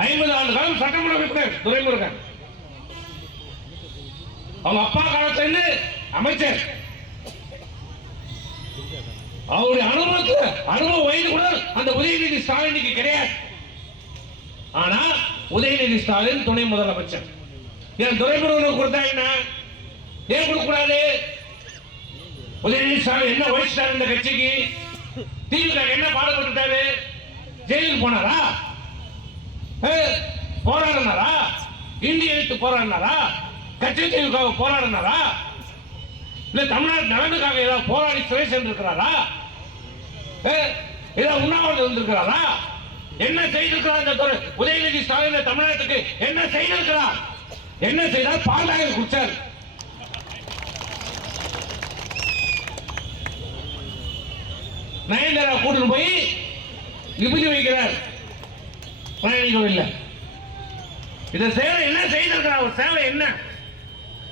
50 ஆண்டு காலம் சட்டமன்ற உறுப்பினர் துரைமுருகன். அவங்க அப்பா காலத்துல அமைச்சர். அவருடைய அனுபவ வயது கூட அந்த உதயநிதி ஸ்டாலினுக்கு கிடையாது. ஆனா உதயநிதி ஸ்டாலின் துணை முதலமைச்சர். ஏன் துரைமுருகனுக்கு கொடுத்தா என்ன, ஏன் கொடுக்க கூடாது? உதயநிதி ஸ்டாலின் என்ன வயசுட்டாரு இந்த கட்சிக்கு? திமுக என்ன பாடுபட்டாரு? ஜெயிலுக்கு போனாரா? போராடினாரா? இந்திய எழுத்து போராடினாரா? கட்சி திமுக போராடினாரா? இல்ல தமிழ்நாடு நலனுக்காக ஏதாவது போராடி சிறை சென்றிருக்கிறாரா? ஏதாவது உண்ணாவிரதம் இருந்திருக்கிறாரா? என்ன செய்திருக்கிறார் இந்த உதயநிதி ஸ்டாலின்? தமிழ்நாட்டுக்கு என்ன செய்திருக்கிறார்? என்ன செய்தார்? பாலாக குடிச்சார். நயன்தாரா கூட்டிட்டு போய் விபூதி வைக்கிறார். இல்ல இத சேவை என்ன செய்திருக்கிறார்? அவர் சேவை என்ன?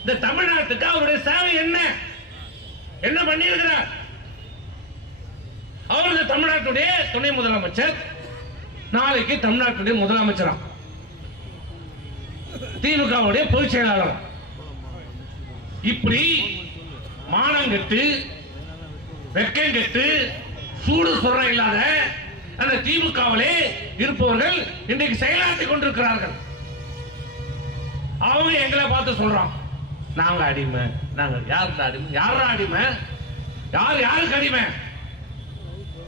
இந்த தமிழ்நாட்டுக்கு அவருடைய சேவை என்ன? என்ன பண்ணியிருக்கிறார்? அவருக்கு தமிழ்நாட்டுடைய துணை முதலமைச்சர், நாளைக்கு தமிழ்நாட்டுடைய முதலமைச்சரா, திமுகவுடைய பொதுச் செயலாளர். இப்படி மானங்கெட்டு வெக்கங்கெட்டு சூடு சொல்ற இல்லாத அந்த திமுகவிலே இருப்பவர்கள் இன்றைக்கு செயலாற்றிக் கொண்டிருக்கிறார்கள். அவங்க எங்களை பார்த்து சொல்றான், நாங்க அடிமை. நாங்க யாருக்கு அடிமை? யாரா அடிமை? யாருக்கு அடிமை?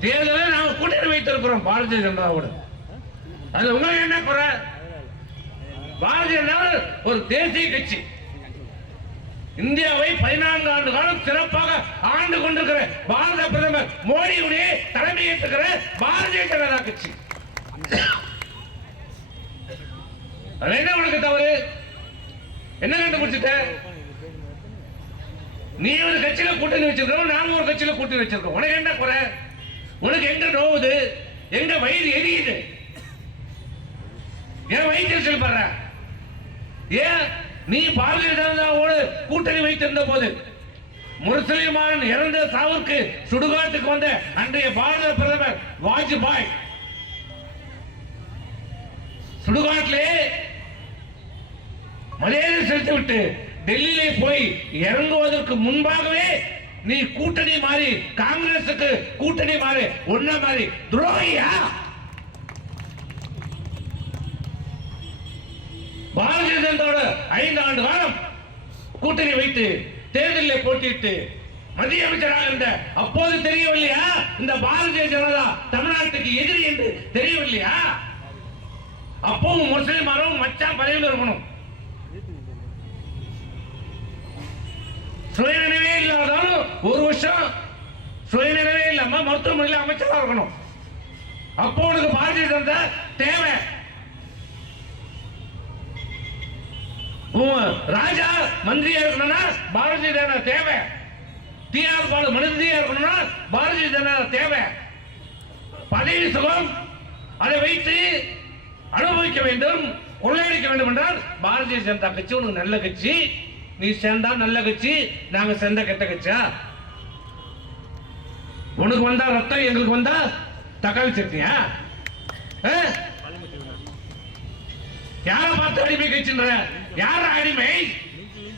தேர்தலில் நாங்க கூட்டணி வைத்திருக்கிறோம் பாரதிய ஜனதாவோட. அது உங்களுக்கு என்ன குறை? பாரதிய ஜனதா ஒரு தேசிய கட்சி. இந்தியாவை 14 ஆண்டு காலம் சிறப்பாக ஆண்டு கொண்டிருக்கிற பாரத பிரதமர் மோடியுடைய தலைமையேற்றுகிற பாரதிய ஜனதா கட்சி. என்ன உனக்கு தவறு? என்ன கண்டுபிடிச்சிட்ட? நீ ஒரு கட்சியில கூட்டணி வச்சிருக்கோம், நாங்க ஒரு கட்சியில கூட்டணி வச்சிருக்கோம். உனக்கு என்ன குறை? உனக்கு எங்க நோவுது? எங்க வயிறு எரியுது? ஏன் வயிற்று படுற? ஏன் நீ பாரதிய ஜனதாவோடு கூட்டணி வைத்திருந்த போது முரசலிமான் இறந்த சாவுக்கு சுடுகாட்டுக்கு வந்த அன்றைய பாரத பிரதமர் வாஜ்பாய் சுடுகாட்டிலே மரியாதை செலுத்திவிட்டு டெல்லியிலே போய் இறங்குவதற்கு முன்பாகவே நீ கூட்டணி மாறி காங்கிரசுக்கு கூட்டணி மாறி ஒன்ன மாறி துரோகியா? பாரதிய ஜனதாவோட 5 ஆண்டு காலம் கூட்டணி வைத்து தேர்தலில் போட்டியிட்டு மத்திய அமைச்சராக இருந்த அப்போது தெரியவில்லையா இந்த பாரதிய ஜனதா தமிழ்நாட்டுக்கு எதிரி என்று தெரியவில்லையா? அப்பவும் முஸ்லிமாரும் மச்சான் பதவியில் இருக்கணும். சுயநினைவே இல்லாதாலும் ஒரு வருஷம் சுயநினைவே இல்லாம மருத்துவமனையில் அமைச்சராக இருக்கணும். அப்போ உனக்கு பாரதிய ஜனதா தேவை. ராஜா மந்திரியா இருக்கணும்னா பாரதிய ஜனதா தேவை. டிஆர் பாலு மந்திரியா இருக்கணும்னா பாரதிய ஜனதா தேவை. பதவி சுகம் அதை வைத்து அனுபவிக்க வேண்டும், கொள்ளையடிக்க வேண்டும் என்றால் பாரதிய ஜனதா கட்சி உனக்கு நல்ல கட்சி. நீ சேர்ந்தா நல்ல கட்சி, நாங்க சேர்ந்த கெட்ட கட்சியா? உனக்கு வந்தா ரத்தம், எங்களுக்கு வந்தா தக்காளி சட்னியா? யார பார்த்து அடிமை கட்சின்ற? யார அடிமை?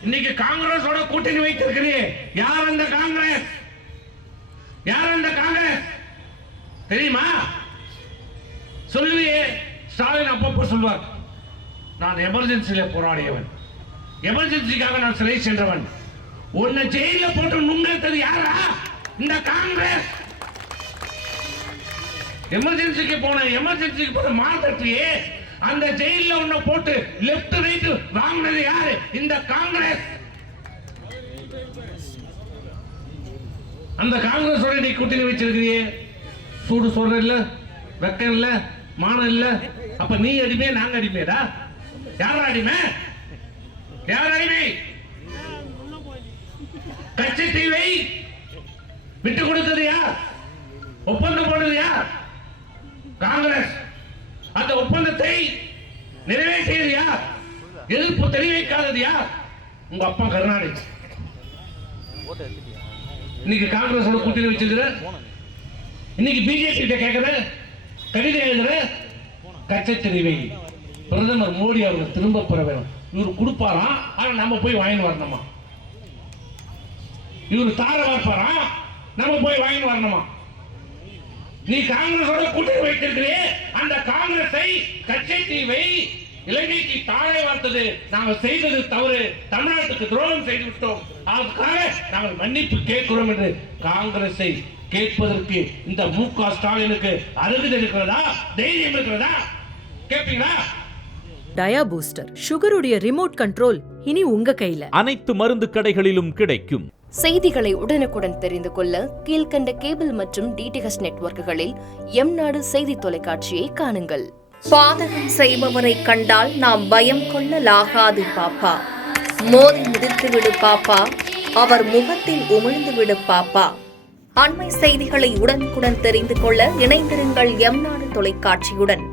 இன்னைக்கு காங்கிரஸோட கூட்டணி வைத்திருக்கிறீ. யார் அந்த காங்கிரஸ்? யார் அந்த காங்கிரஸ் தெரியுமா? சொல்லுவியே. ஸ்டாலின் அப்பப்போ சொல்வார், நான் எமர்ஜென்சியில போராடியவன், எமர்ஜென்சிக்காக நான் சிறை சென்றவன். உன்னை ஜெயில போட்டு நுங்கத்தது யாரா? இந்த காங்கிரஸ். எமர்ஜென்சிக்கு போன மார்க்கெட்லயே அந்த ஜெயில உன்னை போட்டு லெப்ட் ரைட் வாங்கினது யாரு? இந்த காங்கிரஸ். அந்த காங்கிரஸோட நீ கூட்டணி வச்சிருக்கிறியே. சூடு சொல்ற இல்ல, வெக்கம் இல்ல, மானம் இல்ல. அப்ப நீ அடிமை, நாங்க அடிமைடா. யார் அடிமை? யார் அடிமை? கட்சி தீவை விட்டு கொடுத்தது யார்? ஒப்பந்தம் போனது யார்? காங்கிரஸ். அந்த ஒப்பந்தத்தை நிறைவேற்றியது யார்? எதிர்ப்பு தெரிவிக்காதது யார்? உங்க அப்பா கருணாநிதி. இன்னைக்கு காங்கிரஸோட கூட்டணி வச்சிருக்கிற, இன்னைக்கு பிஜேபி கிட்ட கேட்கிற, கடிதம் எழுதுற, கட்சி தெரிவை பிரதமர் மோடி அவர்கள் திரும்ப பெற வேண்டும். இவரு கொடுப்பாராம், ஆனா நம்ம போய் வாங்கி வரணுமா? இவரு தார வார்ப்பாரா, நம்ம போய் வாங்கி வரணுமா? நீ காங்கிரஸோட கூட்டணி வைத்திருக்கிறே, அந்த காங்கிரஸை கச்சைத்தீவை இலங்கைக்கு தாழை வார்த்தது நாங்கள் செய்தது தவறு, தமிழ்நாட்டுக்கு துரோகம் செய்து விட்டோம், அதுக்காக நாங்கள் மன்னிப்பு கேட்கிறோம் என்று காங்கிரஸை கேட்பதற்கு இந்த மு.க. ஸ்டாலினுக்கு அருகதை இருக்கிறதா, தைரியம் இருக்கிறதா? கேட்பீங்களா? டயா பூஸ்டர் சுகருடைய ரிமோட் கண்ட்ரோல் இனி உங்க கையில. அனைத்து மருந்து கடைகளிலும் கிடைக்கும். செய்திகளை உடனுக்குடன் தெரிந்து கொள்ள கீழ்கண்ட கேபிள் மற்றும் டிடிஎச் நெட்வொர்க்குகளில் எம் நாடு செய்தி தொலைக்காட்சியை காணுங்கள். பாதகம் செய்பவரை கண்டால் நாம் பயம் கொள்ளலாகாது பாப்பா. மோதி மிதித்து விடு பாப்பா, அவர் முகத்தில் உமிழ்ந்து விடு பாப்பா. அண்மை செய்திகளை உடனுக்குடன் தெரிந்து கொள்ள இணைந்திருங்கள் எம் நாடு தொலைக்காட்சியுடன்.